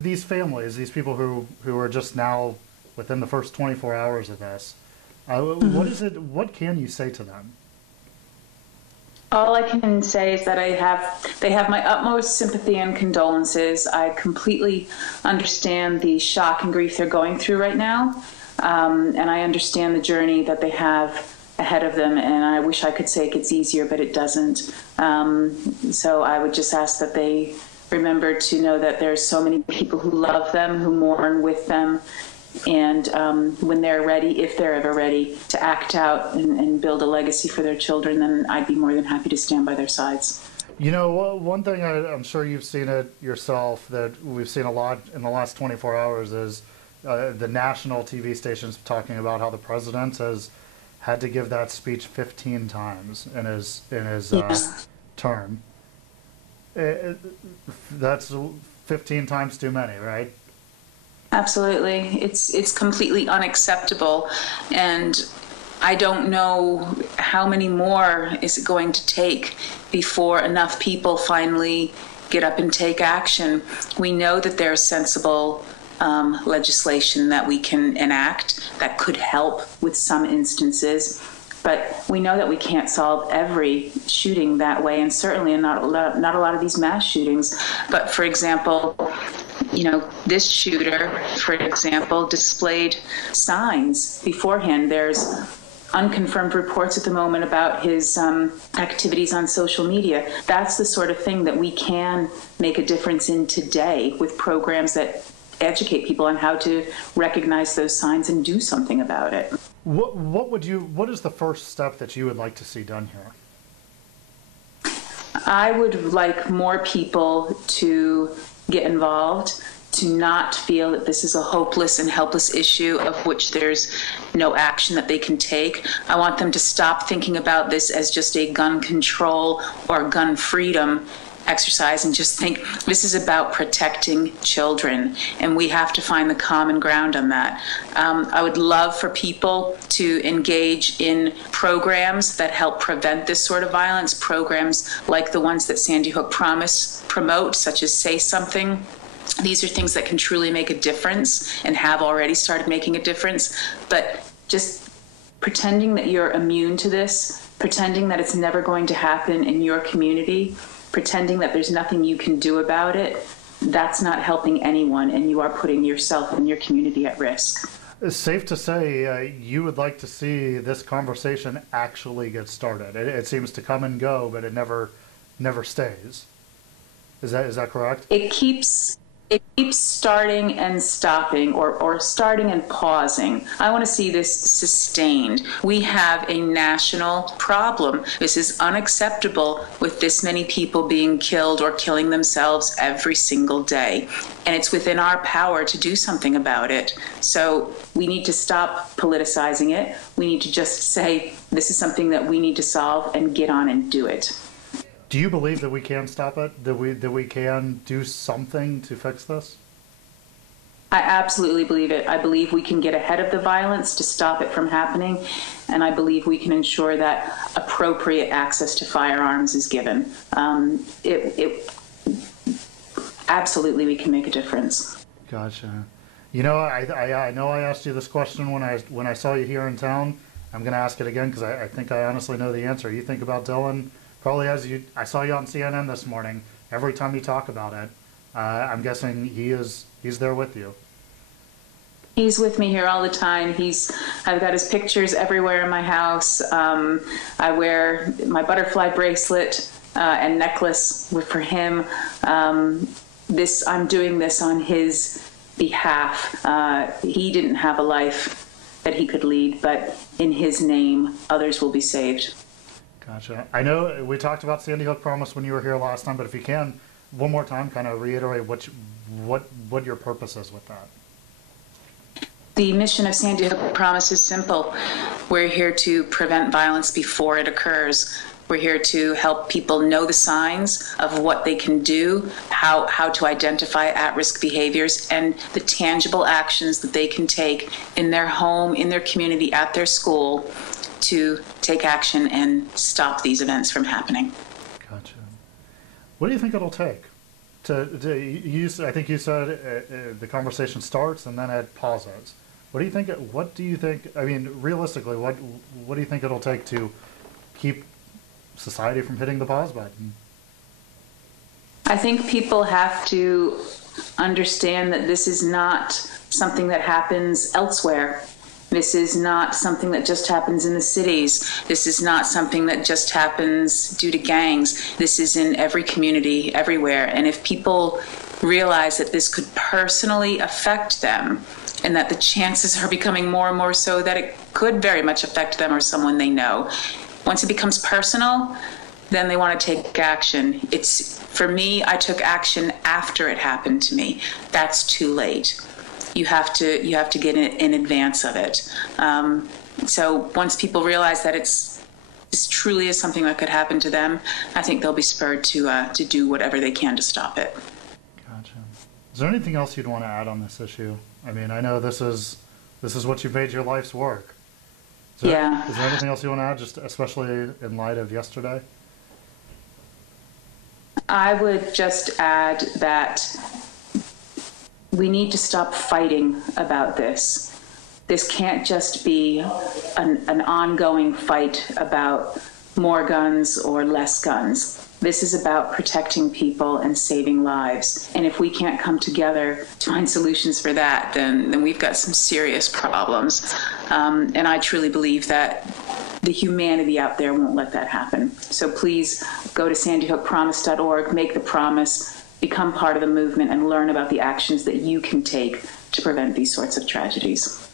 These families, these people who are just now within the first 24 hours of this, what is it? What can you say to them? All I can say is that they have my utmost sympathy and condolences. I completely understand the shock and grief they're going through right now, and I understand the journey that they have ahead of them. And I wish I could say it gets easier, but it doesn't. So I would just ask that they remember to know that there's so many people who love them, who mourn with them, and when they're ready, if they're ever ready, to act out and build a legacy for their children, then I'd be more than happy to stand by their sides. You know, one thing I'm sure you've seen it yourself that we've seen a lot in the last 24 hours is the national TV stations talking about how the president has had to give that speech 15 times in his Yes. term. That's 15 times too many, right? Absolutely. It's completely unacceptable. And I don't know how many more is it going to take before enough people finally get up and take action. We know that there's sensible legislation that we can enact that could help with some instances, but we know that we can't solve every shooting that way, and certainly not a lot of these mass shootings. But for example, this shooter, for example, displayed signs beforehand. There's unconfirmed reports at the moment about his activities on social media. That's the sort of thing that we can make a difference in today with programs that educate people on how to recognize those signs and do something about it. What is the first step that you would like to see done here? I would like more people to get involved, to not feel that this is a hopeless and helpless issue of which there's no action that they can take. I want them to stop thinking about this as just a gun control or gun freedom exercise and just think this is about protecting children, and we have to find the common ground on that. I would love for people to engage in programs that help prevent this sort of violence, programs like the ones that Sandy Hook promote, such as Say Something. These are things that can truly make a difference and have already started making a difference. But just pretending that you're immune to this, pretending that it's never going to happen in your community, pretending that there's nothing you can do about it, that's not helping anyone, and you are putting yourself and your community at risk. It's safe to say you would like to see this conversation actually get started. It seems to come and go, but it never stays. Is that correct? It keeps starting and stopping, or starting and pausing. I want to see this sustained. We have a national problem. This is unacceptable with this many people being killed or killing themselves every single day. And it's within our power to do something about it. So we need to stop politicizing it. We need to just say, this is something that we need to solve, and get on and do it. Do you believe that we can stop it? That we can do something to fix this? I absolutely believe it. I believe we can get ahead of the violence to stop it from happening, and I believe we can ensure that appropriate access to firearms is given. Absolutely, we can make a difference. Gotcha. You know, I know I asked you this question when I saw you here in town. I'm going to ask it again because I think I honestly know the answer. You think about Dylan probably I saw you on CNN this morning. Every time you talk about it, I'm guessing he's there with you. He's with me here all the time. I've got his pictures everywhere in my house. I wear my butterfly bracelet and necklace for him. I'm doing this on his behalf. He didn't have a life that he could lead, but in his name, others will be saved. Gotcha. I know we talked about Sandy Hook Promise when you were here last time, but if you can, one more time, kind of reiterate what your purpose is with that. The mission of Sandy Hook Promise is simple. We're here to prevent violence before it occurs. We're here to help people know the signs of what they can do, how to identify at-risk behaviors, and the tangible actions that they can take in their home, in their community, at their school, to take action and stop these events from happening. Gotcha. What do you think it'll take? I think you said the conversation starts and then it pauses. What do you think? What do you think? I mean, realistically, what do you think it'll take to keep society from hitting the pause button? I think people have to understand that this is not something that happens elsewhere. This is not something that just happens in the cities. This is not something that just happens due to gangs. This is in every community, everywhere. And if people realize that this could personally affect them, and that the chances are becoming more and more so that it could very much affect them or someone they know, once it becomes personal, then they want to take action. For me, I took action after it happened to me. That's too late. You have to get in advance of it. So once people realize that this truly is something that could happen to them, I think they'll be spurred to do whatever they can to stop it. Gotcha. Is there anything else you'd want to add on this issue? I mean, I know this is what you've made your life's work. Is there anything else you want to add, just especially in light of yesterday? I would just add that we need to stop fighting about this. This can't just be an ongoing fight about more guns or less guns. This is about protecting people and saving lives. And if we can't come together to find solutions for that, then we've got some serious problems. And I truly believe that the humanity out there won't let that happen. So please go to sandyhookpromise.org, make the promise, become part of the movement, and learn about the actions that you can take to prevent these sorts of tragedies.